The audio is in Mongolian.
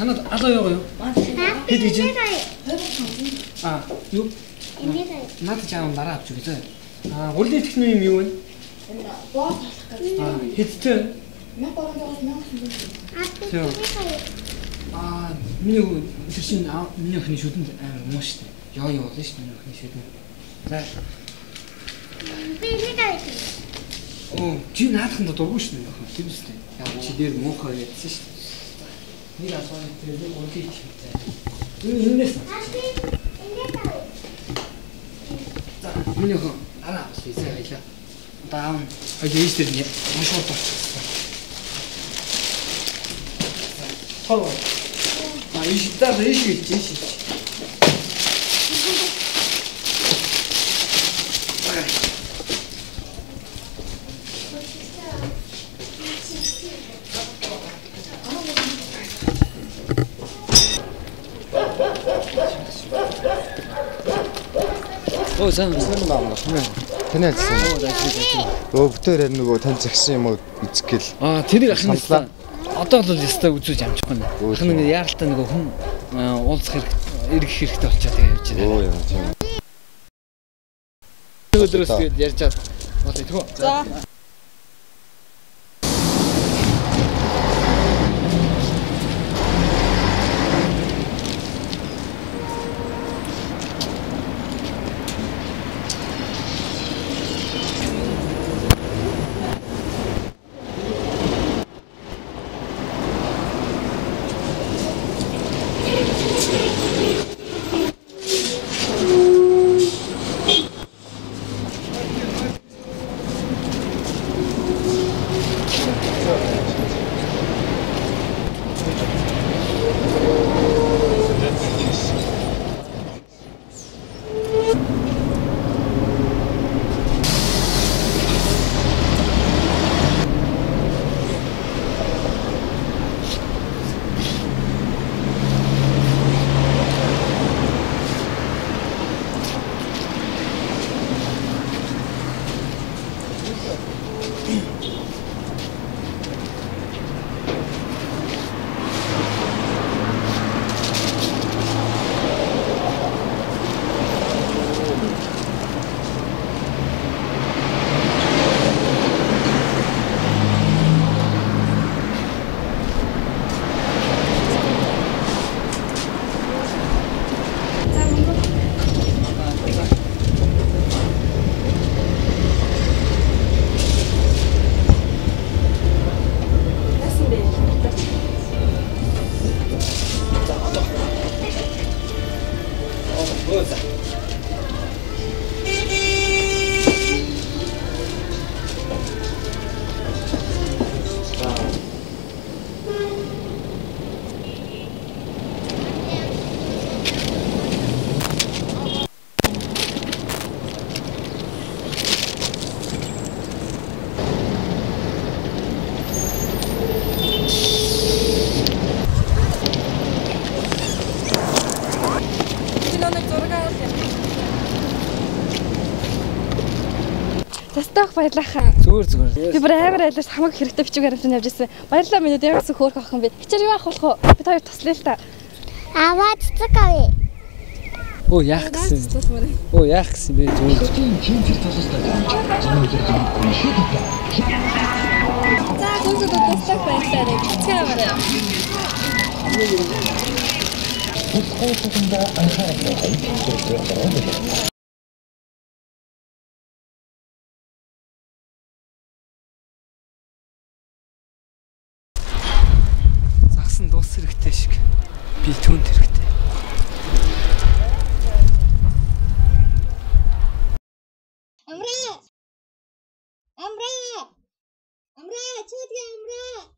Танад алаа яваа юу? Хэд гэж? Юу? Наад чам дараа авч өгөө. Гурилын техник юм юу вэ? Боо талах гэж. Хэдтэй? 1300. Миний тэр чинь миний охины шүдэнд амар муу шүү дээ. Яа болно шүү дээ миний охины шүдэнд. За. Чи наадахын дургүй шүү дээ охин. Тийм шүү дээ. Яг чи дээр муухай ярьсан шүү дээ. Нэг асууны тэр нэг гурилын техник. Энэс. За, миний охин араа авсан сайн байлаа. Даав. Ээж дээр нь мушууд болчихсон. Хорвоо. Ишдаа иш гэж. Сан байна. Тэнэ хэлсэн. Өвтөр нөгөө тань загсан юм уу эзгэл. Тэрийг ахна. Одоо л ястаа үзүүлж амжихгүй нэ. Ахна ингэ яаралтай нөгөө хүн уулзах эргэх хэрэгтэй болчиход байгаа юм чинь. Оо яа тийм. Өдрөөс гээд ярьж чад. Болоо тэгвэл. За. Тастах баярлахаа. Зүгээр. Би бүр амар айлж хамаг хэрэгтэй бичиг баримтанд явж ирсэн. Баярлалаа минь яг гэсэн хөөх ах юм би. Хичээр юу авах болох вэ? Бид хоёр туслая л та. Аваа цэцэг авъя. Оо яах гэсэн. Оо яах гэсэн бэ зүгээр. За гүнзгий тастах баярлалаа. Цэцэг аваарай. Дуус хэрэгтэй шиг би түүнд хэрэгтэй. Амраа чидгээ амраа.